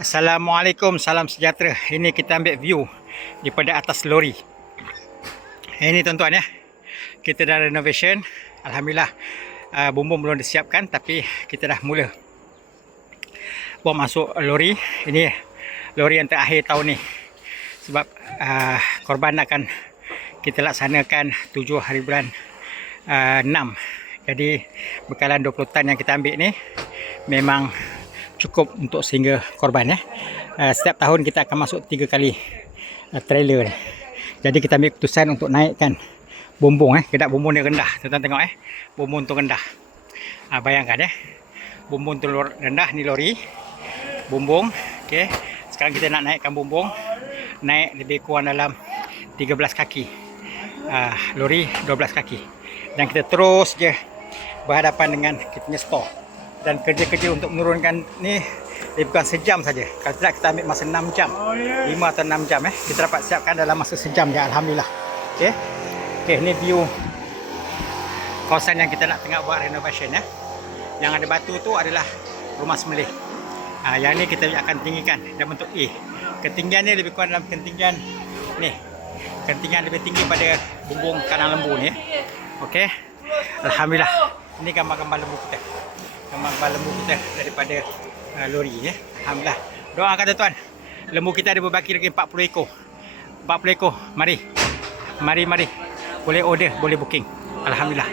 Assalamualaikum, salam sejahtera. Ini kita ambil view daripada atas lori. Ini tuan-tuan ya, kita dah renovation. Alhamdulillah, bumbung belum disiapkan, tapi kita dah mula bawa masuk lori. Ini lori yang terakhir tahun ni, sebab korban akan kita laksanakan 7 hari bulan 6. Jadi bekalan 20 tan yang kita ambil ni memang cukup untuk sehingga korban ya. Setiap tahun kita akan masuk 3 kali trailer ni. Jadi kita ambil keputusan untuk naikkan bumbung Kedak bumbung ni rendah. Tuan-tuan tengok bumbung tu rendah. Bayangkan bumbung tu rendah, ni lori. Bumbung, okey. Sekarang kita nak naikkan bumbung. Naik lebih kurang dalam 13 kaki. Lori 12 kaki. Dan kita terus je berhadapan dengan kita punya store. Dan kerja-kerja untuk menurunkan ni lebih kurang sejam saja. Kalau tidak kita ambil masa 6 jam. 5 atau 6 jam kita dapat siapkan dalam masa sejam je, alhamdulillah. Okey. Okey, ni view kawasan yang kita nak tengah buat renovation Yang ada batu tu adalah rumah sembelih. Yang ni kita akan tinggikan dalam bentuk A. Ketinggian ni lebih kurang dalam ketinggian ni. Ketinggian lebih tinggi pada bumbung kanan lembu ni. Okey. Alhamdulillah. Ini gambar-gambar lembu kita. Gambar lembu kita daripada lori Alhamdulillah. Doakan tuan-tuan. Lembu kita ada berbaki lagi 40 ekor. 40 ekor. Mari. Boleh order, boleh booking. Alhamdulillah.